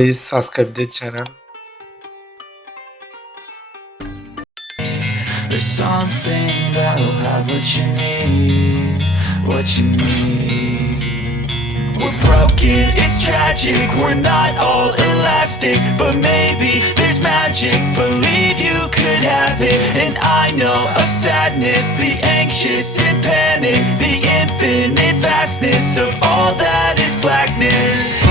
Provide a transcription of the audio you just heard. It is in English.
Please subscribe the channel. There's something that'll have what you need, what you need. We're broken, it's tragic, we're not all elastic, but maybe there's magic, believe you could have it. And I know of sadness, the anxious and panic, the infinite vastness of all that is blackness.